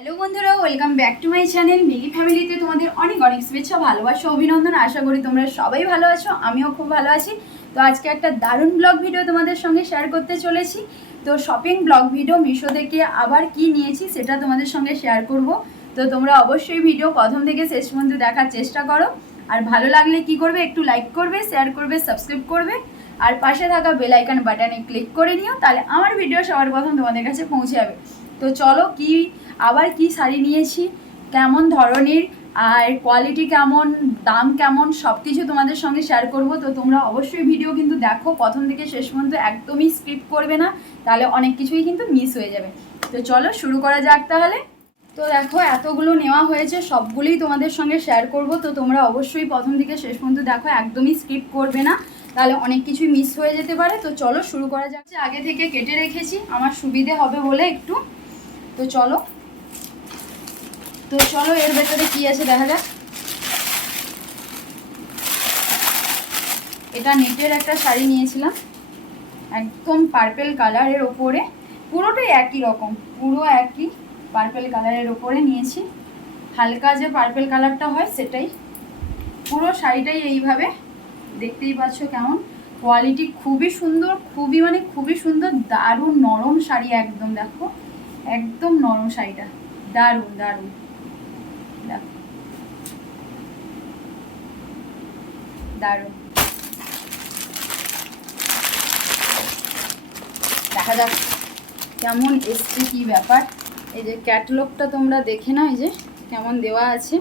Hello বন্ধুরা welcome back to my channel Mili ফ্যামিলিতে তোমাদের অনেক অনেক শুভেচ্ছা, ভালোবাসা, অভিনন্দন, আশা করি তোমরা সবাই ভালো আছো, আমিও খুব ভালো আছি। তো আজকে একটা দারুণ ব্লগ ভিডিও তোমাদের সঙ্গে শেয়ার করতে চলেছি। তো শপিং ব্লগ ভিডিও মিশো থেকে আবার কি নিয়েছি সেটা তোমাদের সঙ্গে শেয়ার করব। তো তোমরা অবশ্যই ভিডিও প্রথম থেকে শেষ পর্যন্ত দেখার চেষ্টা করো। আর ভালো লাগলে কি করবে, একটু লাইক করবে শেয়ার করবে সাবস্ক্রাইব করবে। আর পাশে থাকা বেল আইকন বাটনে ক্লিক করে নিও, তাহলে আমার ভিডিও সবার প্রথম তোমাদের কাছে পৌঁছে যাবে। তো চলো কি, আবার কি শাড়ি নিয়েছি? কেমন ধরনের, আর কোয়ালিটি কেমন, দাম কেমন সব কিছু তোমাদের সঙ্গে শেয়ার করব। তো তোমরা অবশ্যই ভিডিও কিন্তু দেখো, প্রথম থেকে শেষ পর্যন্ত একদমই স্কিপ করবে না, তাহলে অনেক কিছুই কিন্তু মিস হয়ে যাবে। তো চলো শুরু করা যাক তাহলে। তো দেখো, এতগুলো নেওয়া হয়েছে, সবগুলোই তোমাদের সঙ্গে শেয়ার করব। তো তোমরা অবশ্যই প্রথম থেকে শেষ পর্যন্ত দেখো, একদমই স্কিপ করবে না, তাহলে অনেক কিছুই মিস হয়ে যেতে পারে। তো চলো শুরু করা যাচ্ছে আগে থেকে কেটে রেখেছি, আমার সুবিধে হবে বলে একটু। তো চলো। তো চলো, এর ভেতরে কি আছে দেখা যাক। এটা নেটের একটা শাড়ি নিয়েছিলাম। একদম পার্পেল কালারের ওপরে। পুরোটাই একই রকম, পুরো একই পার্পেল কালারের ওপরে নিয়েছি। হালকা যে পার্পেল কালারটা হয় সেটাই। পুরো শাড়িটাই এইভাবে, দেখতেই পাচ্ছ কেমন। কোয়ালিটি খুবই সুন্দর, খুবই মানে খুবই সুন্দর, দারুণ নরম শাড়ি একদম, দেখো। একদম নরম শাড়িটা। দারুণ দেখো। দারুণ। দেখা যাক কেমন এসছে কি ব্যাপার। এই যে ক্যাটলগটা তোমরা দেখে নাও, এই যে কেমন দেওয়া আছে।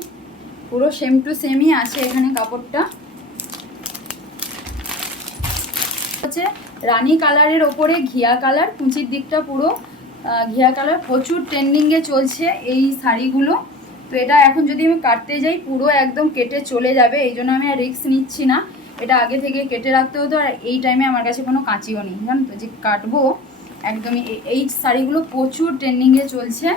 পুরো সেম টু সেমই আছে এখানে কাপড়টা। হচ্ছে রানী কালারের ওপরে ঘিয়া কালার কুচির দিকটা পুরো ঘিয়া কালার। প্রচুর ট্রেন্ডিংয়ে চলছে এই শাড়িগুলো। তো এটা এখন যদি আমি কাটতে যাই, পুরো একদম কেটে চলে যাবে। এই জন্য আমি আর রিস্ক নিচ্ছি না। এটা আগে থেকে কেটে রাখতে হতো আর এই টাইমে আমার কাছে কোনো কাঁচিও নেই। জানো তো, যে কাটবো, একদমই এই শাড়িগুলো প্রচুর ট্রেন্ডিংয়ে চলছে।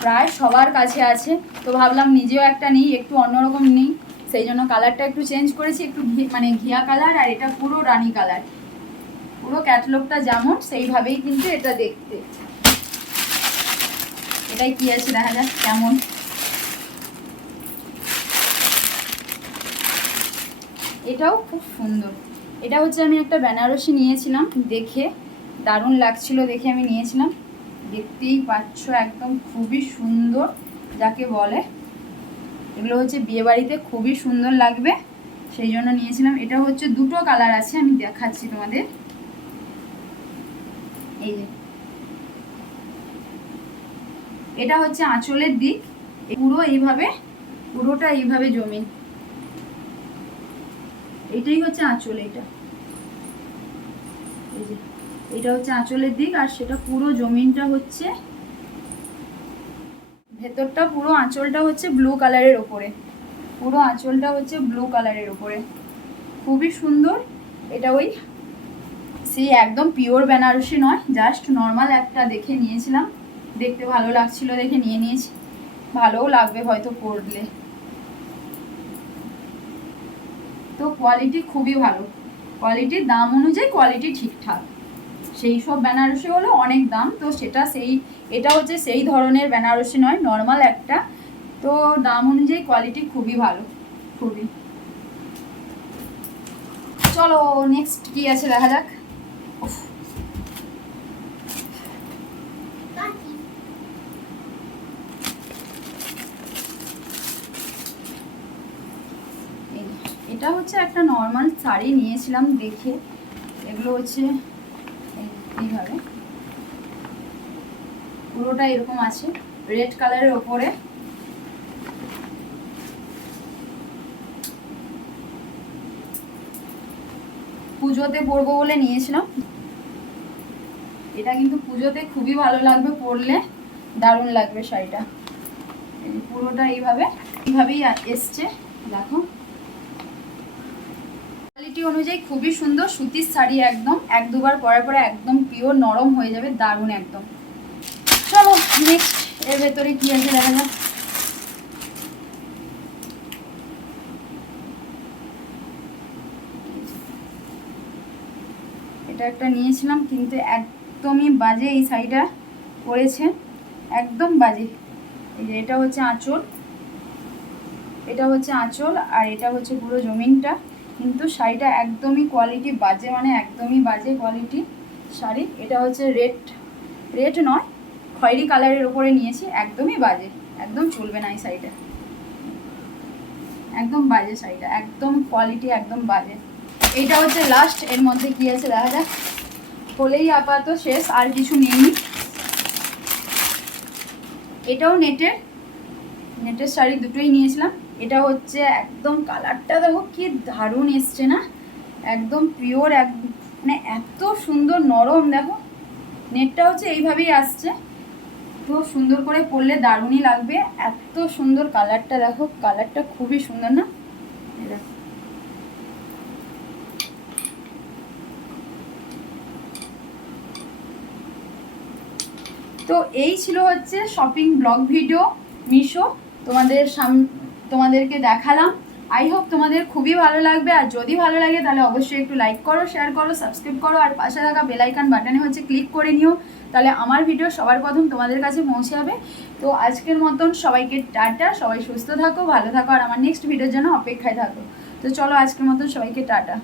প্রায় সবার কাছে আছে। তো ভাবলাম নিজেও একটা নিই, একটু অন্যরকম নিই। সেই জন্য কালারটা একটু চেঞ্জ করেছি, একটু মানে ঘিয়া কালার আর এটা পুরো রানী কালার। পুরো ক্যাটালগটা যেমন, সেইভাবেই কিন্তু এটা দেখতে। এটাই কি আছে? দেখা যাক কেমন। এটাও খুব সুন্দর। এটা হচ্ছে আমি একটা বেনারসি নিয়েছিলাম দেখে। দারুণ লাগছিল দেখে আমি নিয়েছিলাম। দেখতেই পাচ্ছ একদম খুবই সুন্দর যাকে বলে। এগুলো হচ্ছে বিয়েবাড়িতে খুবই সুন্দর লাগবে, সেই জন্য নিয়েছিলাম। এটা হচ্ছে দুটো কালার আছে, আমি দেখাচ্ছি তোমাদের। এই যে এটা হচ্ছে আঁচলের দিক। পুরো এইভাবে, পুরোটা এইভাবে জমিন এটাই হচ্ছে আঁচল এটা এটা হচ্ছে আঁচলের দিক আর সেটা পুরো জমিনটা হচ্ছে, ভেতরটা পুরো আঁচলটা হচ্ছে ব্লু কালারের ওপরে। পুরো আঁচলটা হচ্ছে ব্লু কালারের ওপরে। খুবই সুন্দর। এটা ওই সেই একদম পিওর বেনারসি নয় জাস্ট নর্মাল একটা দেখে নিয়েছিলাম। দেখতে ভালো লাগছিল দেখে নিয়ে নিয়েছি। ভালোও লাগবে হয়তো পরলে। তো কোয়ালিটি খুবই ভালো। কোয়ালিটির দাম অনুযায়ী কোয়ালিটি ঠিকঠাক। সেই সব বেনারসি হলো অনেক দাম, তো সেটা সেই, এটা হচ্ছে সেই ধরনের বেনারসি নয় নর্মাল একটা। তো দাম অনুযায়ী কোয়ালিটি খুবই ভালো, খুবই। চলো নেক্সট কি আছে দেখা যাক উফ, এই এটা হচ্ছে একটা নর্মাল শাড়ি নিয়েছিলাম দেখে। এগুলো হচ্ছে এইভাবে। পুরোটা এরকম আছে রেড কালারের ওপরে। পুজোতে পরবো বলে নিয়েছিলাম। এটা কিন্তু পুজোতে খুবই ভালো লাগবে পরলে, দারুণ লাগবে শাড়িটা। পুরোটা এইভাবে, এইভাবেই এসছে, দেখো। কোয়ালিটি অনুযায়ী খুবই সুন্দর সুতির শাড়ি একদম, এক দুবার পরে পরে একদম পিওর নরম হয়ে যাবে, দারুণ একদম। চলো নেক্সট এর ভেতরে কি আছে দেখা যাক। এটা একটা নিয়েছিলাম, কিন্তু একদমই বাজে এই শাড়িটা পরেছে, একদম বাজে। এই যে, এটা হচ্ছে আঁচল। এটা হচ্ছে আঁচল আর এটা হচ্ছে পুরো জমিনটা। কিন্তু শাড়িটা একদমই কোয়ালিটি বাজে মানে একদমই বাজে কোয়ালিটি শাড়ি। এটা হচ্ছে রেড রেড নয়, খয়েরি কালারের ওপরে নিয়েছি, একদমই বাজে, একদম চলবে না এই শাড়িটা। একদম বাজে শাড়িটা, একদম কোয়ালিটি একদম বাজে। এইটা হচ্ছে লাস্ট এর মধ্যে কি আছে দেখা যাক। হলেই আপাতত শেষ, আর কিছু নেই এটাও নেটের নেটের শাড়ি দুটোই নিয়েছিলাম। এটা হচ্ছে একদম কালারটা দেখো কি দারুণ এসছে না? একদম পিওর এক মানে এত সুন্দর নরম দেখো। নেটটা হচ্ছে এইভাবেই আসছে। তো সুন্দর করে পরলে দারুণই লাগবে। এত সুন্দর কালারটা দেখো, কালারটা খুবই সুন্দর না? তো এই ছিল হচ্ছে শপিং ব্লগ ভিডিও মিশো, তোমাদের সাম তোমাদেরকে দেখালাম। আই হোপ তোমাদের খুবই ভালো লাগবে। আর যদি ভালো লাগে, তাহলে অবশ্যই একটু লাইক করো শেয়ার করো সাবস্ক্রাইব করো। আর পাশে থাকা বেলাইকান বাটনে হচ্ছে ক্লিক করে নিও। তাহলে আমার ভিডিও সবার প্রথম তোমাদের কাছে পৌঁছে যাবে তো আজকের মতন সবাইকে টাটা, সবাই সুস্থ থাকো, ভালো থাকো। আর আমার নেক্সট ভিডিওর জন্য অপেক্ষায় থাকো। তো চলো আজকের মতন সবাইকে টাটা।